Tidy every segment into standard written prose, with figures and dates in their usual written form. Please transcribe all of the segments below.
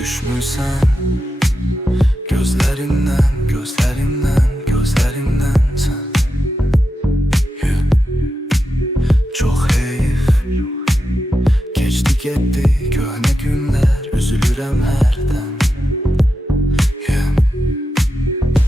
Düşmürsən gözlərindən, gözlərindən, gözlərindən sən Çox heyif Keçdi getdi köhnə günlər, üzülürəm hərdən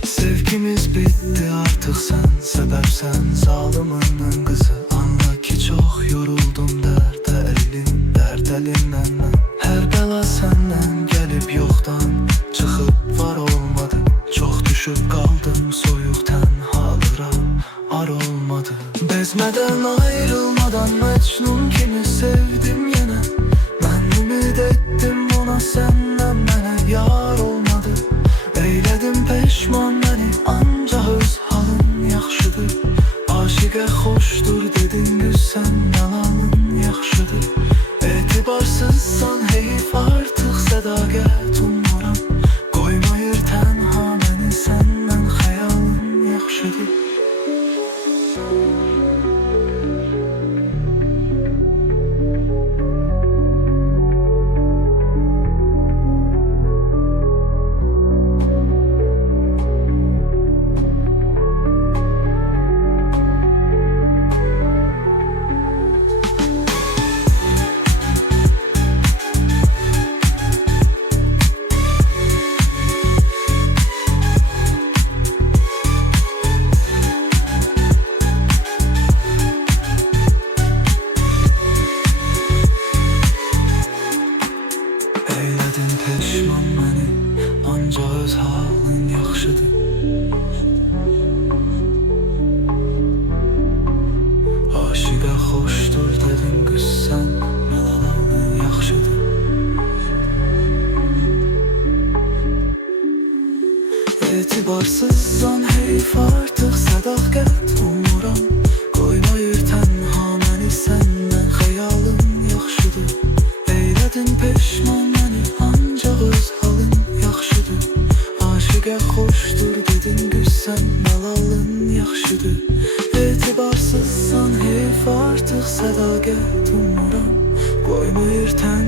Sevgimiz bitti artıq sən səbəbsən zalımının qızı Anla ki çox yoruldum dərdə əlim, dərd əlimdən mən Hər bəla səndən gəlib yoxdan çıxıb var olmadı Çox düşüb qaldım soyuq tənhalıra ar olmadı Bezmədən ayrılmadan Məcnun kimi sevdim yenə Mən ümid etdim ona səndən mənə yar olmadı Eylədim peşman məni ancaq öz halın yaxşıdır Aşiqə xoşdur dedin güsən yalanın yaxşıdır Etibarsızsan heyif artıq sədaqət umuram Qoymayır tənha məni səndən xəyalın yaxşıdır Eyledin peşman məni, ancaq öz halın yaxşıdır Aşiqə xoşdur dedin qüssən, yalanın yaxşıdır Etibarsızsan heyif artıq sədaqət umuram Qoymayır tənha məni səndən xəyalın yaxşıdır Eyledin peşman Aşiqə xoşdur dedin güsən məlalın yaxşıdır Etibarsızsan heyif artıq sədaqət umuram Qoymayır tən